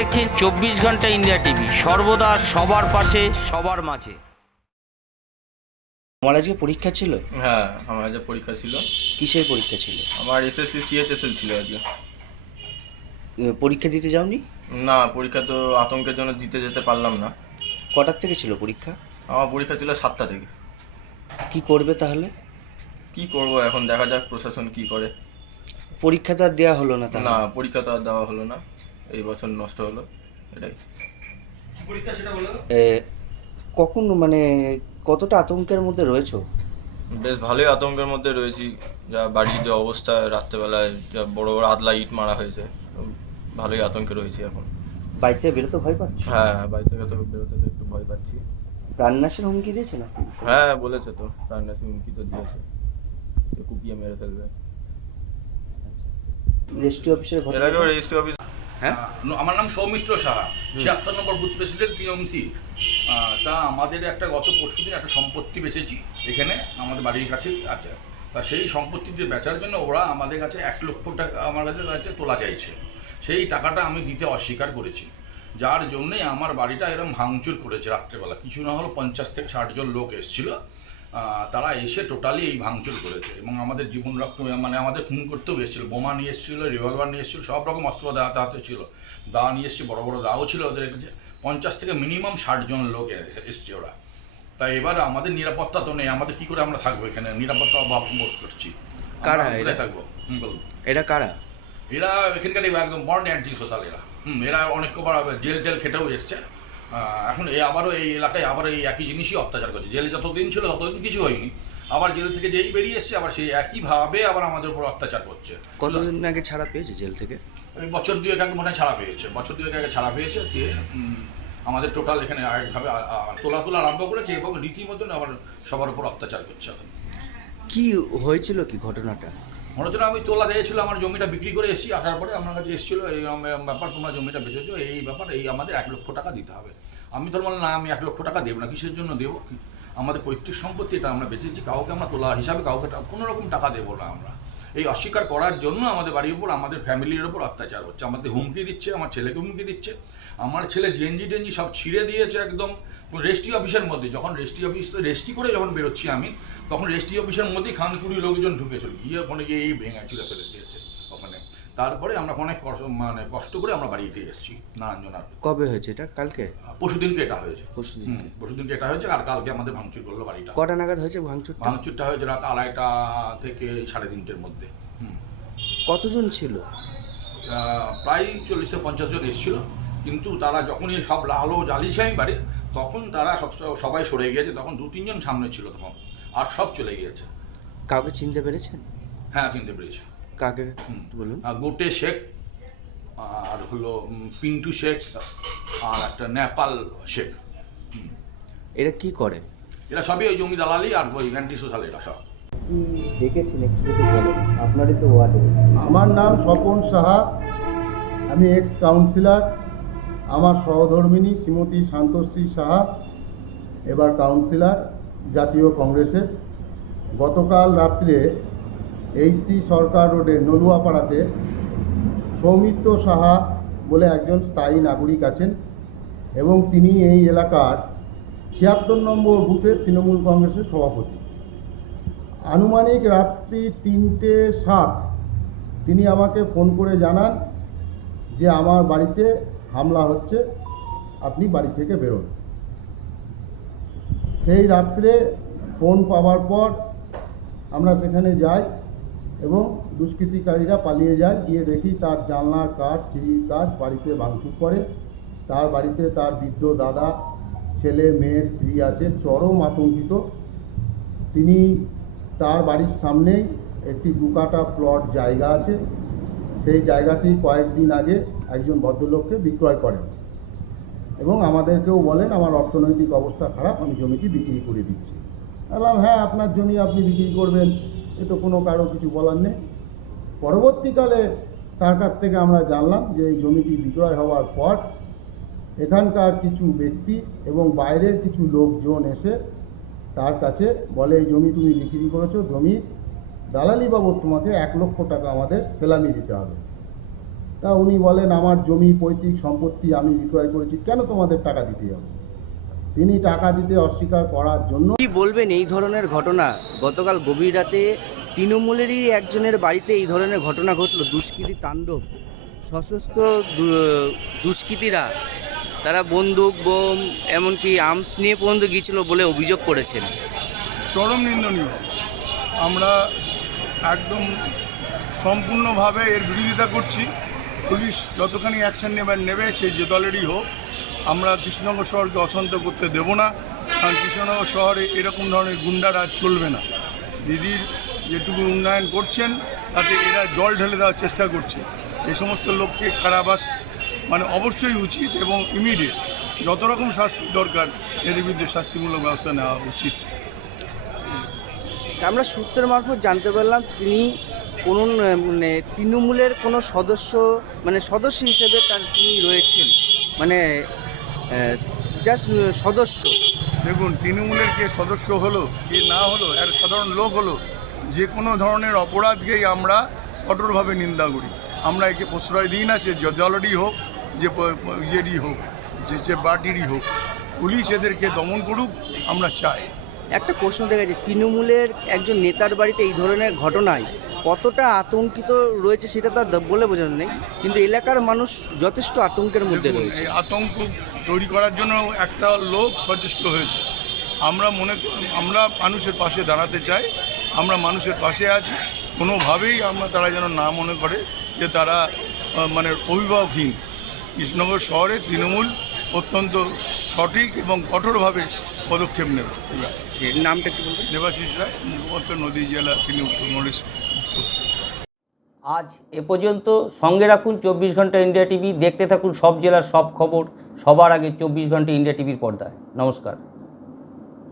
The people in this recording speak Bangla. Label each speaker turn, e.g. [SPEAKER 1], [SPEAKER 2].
[SPEAKER 1] দেখছেন চব্বিশ ঘণ্টা ইন্ডিয়া টিভি। সর্বদা সবার পাশে সবার মাঝে।
[SPEAKER 2] তোমার আজকে পরীক্ষা ছিল?
[SPEAKER 3] হ্যাঁ আমার যে পরীক্ষা ছিল।
[SPEAKER 2] কিসের পরীক্ষা ছিল?
[SPEAKER 3] আমার এসএসসি সিএইচএসএল ছিল আজকে।
[SPEAKER 2] পরীক্ষা দিতে যাওনি?
[SPEAKER 3] না পরীক্ষা তো আতঙ্কের জন্য দিতে যেতে পারলাম না।
[SPEAKER 2] কটার থেকে ছিল পরীক্ষা?
[SPEAKER 3] আমার পরীক্ষা ছিল সাতটা থেকে।
[SPEAKER 2] কি করবে তাহলে?
[SPEAKER 3] কি করব এখন? দেখা যাক প্রশাসন কি করে।
[SPEAKER 2] পরীক্ষা তো আর দেওয়া হলো না
[SPEAKER 3] না পরীক্ষা তো আর দেওয়া হলো না। এই বছর নষ্ট হলো এটাই।
[SPEAKER 2] এ, কখন মানে কতটা আতঙ্কের মধ্যে রয়েছো?
[SPEAKER 3] বেশ ভালোই আতঙ্কের মধ্যে রয়েছি। যা বাড়ির যে অবস্থা রাত্রেবেলায় যা বড় বড় আদলা ইট মারা হয়েছে ভালোই আতঙ্কে রয়েছি এখন।
[SPEAKER 2] বাড়ি থেকে বেরোতে ভয় পাচ্ছ?
[SPEAKER 3] হ্যাঁ বাড়ি থেকে তো বেরোতে তো একটু ভয় পাচ্ছি।
[SPEAKER 2] প্রাণনাশের হুমকি দিয়েছে না
[SPEAKER 3] হ্যাঁ বলেছে তো প্রাণনাশের হুমকি তো দিয়েছে। কুপিয়ে মেরে ফেলবে।
[SPEAKER 2] রেজিস্ট্রি অফিসের
[SPEAKER 3] এর আগেও রেজিস্ট্রি অফিস
[SPEAKER 2] হ্যাঁ?
[SPEAKER 4] আমার নাম সৌমিত্র সাহা, ছিয়াত্তর নম্বর বুথ প্রেসিডেন্ট, টিএমসি। তা আমাদের একটা গত পরশু দিন একটা সম্পত্তি বেচেছি, এখানে আমাদের বাড়ির কাছেই আছে। তা সেই সম্পত্তি সম্পত্তিটি বেচার জন্য ওরা আমাদের কাছে এক লক্ষ টাকা, আমার কাছে তোলা চাইছে। সেই টাকাটা আমি দিতে অস্বীকার করেছি। যার জন্যই আমার বাড়িটা এরকম ভাঙচুর করেছে রাত্রেবেলা। কিছু না হলো পঞ্চাশ থেকে ষাট জন লোক এসেছিল। তারা এসে টোটালি এই ভাঙচুর করেছে এবং আমাদের জীবন রক্ত মানে আমাদের খুন করতেও এসেছিল বোমা নিয়ে এসেছিল রিভলভার নিয়ে এসেছিল সব রকম অস্ত্র হাতে হাতে ছিল। দা নিয়ে এসছে বড় বড় দাও ছিল ওদের কাছে। পঞ্চাশ থেকে মিনিমাম ষাট জন লোক এসছে ওরা। তাই এবার আমাদের নিরাপত্তা তো নেই আমাদের কি করে আমরা থাকব এখানে? নিরাপত্তা অভাব বোধ করছি।
[SPEAKER 2] কারা এরা?
[SPEAKER 4] থাকব?
[SPEAKER 2] এটা কারা?
[SPEAKER 4] এরা এখানকার একদম বর্ন অ্যান্টি সোশ্যাল এরা। হুম এরা অনেক কবার জেল টেল খেটেও এসছে। এখন এই আবারও এই এলাকায় আবার এই একই জিনিসই অত্যাচার করছে। জেলে যতদিন ছিল ততদিন কিছু হয়নি। আবার জেল থেকে যেই বেরিয়ে এসছে আবার সেই একইভাবে আবার আমাদের উপর অত্যাচার করছে।
[SPEAKER 2] কতদিন আগে ছাড়া পেয়েছে জেল থেকে?
[SPEAKER 4] বছর দুয়েক আগে মনে হয় ছাড়া পেয়েছে। বছর দুয়েক আগে ছাড়া পেয়েছে দিয়ে আমাদের টোটাল এখানে একভাবে তোলা তোলা আরম্ভ করেছে এবং রীতিমতন আবার সবার উপর অত্যাচার করছে এখন।
[SPEAKER 2] কি হয়েছিল কি ঘটনাটা?
[SPEAKER 4] মনে হচ্ছে আমি তোলা দিয়েছিল, আমার জমিটা বিক্রি করে এসেছি, আসার পরে আমার কাছে এসেছিল, এই ব্যাপার, তোমরা জমিটা বেচেছো, এই ব্যাপার, এই আমাদের এক লক্ষ টাকা দিতে হবে। আমি তো বললাম, না, আমি এক লক্ষ টাকা দেবো না, কিসের জন্য দেবো? আমাদের পৈতৃক সম্পত্তি এটা আমরা বেচেছি, কাউকে আমরা তোলা হিসাবে কাউকে কোনো রকম টাকা দেবো না আমরা। এই অস্বীকার করার জন্য আমাদের বাড়ির উপর, আমাদের ফ্যামিলির উপর অত্যাচার হচ্ছে, আমাদের হুমকি দিচ্ছে, আমার ছেলেকে হুমকি দিচ্ছে, আমার ছেলে জেনজি টেনজি সব ছিঁড়ে দিয়েছে একদম। রেস্ট্রি অফিসের মধ্যে যখন রেস্ট্রি অফিস রেস্ট্রি করে যখন বেরোচ্ছি আমি তখন রেস্ট্রি অফিসের মধ্যেই খান কুড়ি লোকজন ঢুকেছিল। গিয়ে ওখানে গিয়ে এই ভেঙে চুলে ফেলে দিয়েছে ওখানে। তারপরে আমরা অনেক কষ্ট মানে কষ্ট করে আমরা বাড়িতে এসেছি নারায়ণজনার।
[SPEAKER 2] কবে হয়েছে এটা? কালকে?
[SPEAKER 4] পরশুদিনকে এটা হয়েছে। পরশুদিনকে। এটা হয়েছে আর কালকে আমাদের ভাঙচুর করল বাড়িটা।
[SPEAKER 2] কটা নাগাদ হয়েছে ভাঙচুরটা?
[SPEAKER 4] ভাঙচুরটা হয়েছে রাত আড়াইটা থেকে সাড়ে তিনটের মধ্যে।
[SPEAKER 2] কতজন ছিল?
[SPEAKER 4] প্রায় চল্লিশ থেকে পঞ্চাশ জন এসেছিল কিন্তু তারা যখনই সব আলো জ্বালিয়েছে আমি বাড়ি তখন তারা সব সবাই সরে গিয়েছে তখন দু তিনজন সামনে ছিল তখন আর সব চলে গিয়েছে।
[SPEAKER 2] কাউকে চিনতে পেরেছেন?
[SPEAKER 4] হ্যাঁ চিনতে পেরেছি।
[SPEAKER 2] কাকে? বলুন।
[SPEAKER 4] গোটে শেখ আর হলো পিন্টু শেখ আর একটা নেপাল শেখ।
[SPEAKER 2] এরা কি করে?
[SPEAKER 4] এরা সবই ওই জমি দালালি আর ওই অ্যান্টি সোশ্যাল এরা সব।
[SPEAKER 2] দেখেছেন একটু যদি বলেন আপনারই তো ওয়ার্ডে।
[SPEAKER 5] আমার নাম স্বপন সাহা আমি এক্স কাউন্সিলর আমার সহধর্মিনী শ্রীমতী শান্তশ্রী সাহা, এবার কাউন্সিলর জাতীয় কংগ্রেসের। গতকাল রাত্রে এইচসি সরকার রোডের নলুয়াপাড়াতে সৌমিত্র সাহা বলে একজন স্থায়ী নাগরিক আছেন এবং তিনি এই এলাকার ছিয়াত্তর নম্বর বুথের তৃণমূল কংগ্রেসের সভাপতি। আনুমানিক রাত্রি তিনটে সাত তিনি আমাকে ফোন করে জানান যে আমার বাড়িতে হামলা হচ্ছে, আপনি বাড়ি থেকে বেরোন। সেই রাত্রে ফোন পাওয়ার পর আমরা সেখানে যাই এবং দুষ্কৃতিকারীরা পালিয়ে যায়। গিয়ে দেখি তার জানলার কাজ, সিঁড়ির কাজ, বাড়িতে ভাঙচুর করে। তার বাড়িতে তার বৃদ্ধ দাদা, ছেলে, মেয়ে, স্ত্রী আছে, চরম আতঙ্কিত। তিনি তার বাড়ির সামনেই একটি দুকাটা প্লট জায়গা আছে। সেই জায়গাটি কয়েকদিন আগে একজন ভদ্রলোককে বিক্রয় করেন। এবং আমাদেরকেও বলেন, আমার অর্থনৈতিক অবস্থা খারাপ, আমি জমিটি বিক্রি করে দিচ্ছি। বললাম হ্যাঁ আপনার জমি আপনি বিক্রি করবেন, এ তো কোনো কারও কিছু বলার নেই। পরবর্তীকালে তার কাছ থেকে আমরা জানলাম যে এই জমিটি বিক্রয় হওয়ার পর এখানকার কিছু ব্যক্তি এবং বাইরের কিছু লোকজন এসে তার কাছে বলে, এই জমি তুমি বিক্রি করেছ, জমি দালালি বাবদ তোমাকে এক লক্ষ টাকা আমাদের সেলামি দিতে হবে। তা উনি বলেন আমার জমি পৈতৃক সম্পত্তি আমি বিক্রয় করেছি কেন তোমাদের টাকা দিতে হবে? তিনি টাকা দিতে অস্বীকার করার জন্য
[SPEAKER 2] কি বলবেন এই ধরনের ঘটনা? গতকাল গভীর রাতে তৃণমূলেরই একজনের বাড়িতে এই ধরনের ঘটনা ঘটলো। দুষ্কৃতী তাণ্ডব সশস্ত্র দুষ্কৃতীরা তারা বন্দুক বোম এমনকি আর্মস নিয়ে পর্যন্ত গিয়েছিল বলে অভিযোগ করেছেন।
[SPEAKER 6] চরম নিন্দনীয়। আমরা একদম সম্পূর্ণভাবে এর বিরোধিতা করছি। পুলিশ যতখানি অ্যাকশন নেবার নেবে, সেই যে দলেরই হোক, আমরা কৃষ্ণনগর শহরকে অশান্ত করতে দেব না। কারণ কৃষ্ণনগর শহরে এরকম ধরনের গুন্ডারা চলবে না। দিদির যেটুকু উন্নয়ন করছেন, তাতে এরা জল ঢেলে দেওয়ার চেষ্টা করছে। এ সমস্ত লোককে কারাবাস মানে অবশ্যই উচিত এবং ইমিডিয়েট যত রকম শাস্তি দরকার এদের বিরুদ্ধে শাস্তিমূলক ব্যবস্থা নেওয়া উচিত।
[SPEAKER 2] আমরা সূত্রের মারফত জানতে পারলাম, তিনি কোনো মানে তৃণমূলের কোনো সদস্য মানে সদস্য হিসেবে তার তিনি রয়েছেন। মানে জাস্ট সদস্য।
[SPEAKER 6] দেখুন তৃণমূলের কে সদস্য হলো কে না হলো এর সাধারণ লোক হলো যে কোনো ধরনের অপরাধকেই আমরা কঠোরভাবে নিন্দা করি। আমরা একে প্রশ্রয় দিই না সে যে দলেরই হোক যে ইয়েরই হোক যে সে পার্টিরই হোক। পুলিশ এদেরকে দমন করুক আমরা চাই।
[SPEAKER 2] একটা প্রশ্ন দেখা যায় তৃণমূলের একজন নেতার বাড়িতে এই ধরনের ঘটনায় কতটা আতঙ্কিত রয়েছে সেটা তো বলে বোঝানো নেই। কিন্তু এলাকার মানুষ যথেষ্ট আতঙ্কের মধ্যে রয়েছে।
[SPEAKER 6] আতঙ্ক তৈরি করার জন্য একটা লোক সচেষ্ট হয়েছে। আমরা মনে আমরা মানুষের পাশে দাঁড়াতে চাই আমরা মানুষের পাশে আছি। কোনোভাবেই আমরা তারা যেন না মনে করে যে তারা মানে অভিভাবকহীন। কৃষ্ণনগর শহরে তৃণমূল অত্যন্ত সঠিক এবং কঠোরভাবে পদক্ষেপ নেবে।
[SPEAKER 2] নামটা কি বলবেন?
[SPEAKER 6] দেবাশিস রায় নদী জেলা তিনি
[SPEAKER 1] আজ এ পর্যন্ত সঙ্গে রাখুন চব্বিশ ঘণ্টা ইন্ডিয়া টিভি দেখতে থাকুন সব জেলার সব খবর সবার আগে চব্বিশ ঘণ্টা ইন্ডিয়া টিভির পর্দায়। নমস্কার।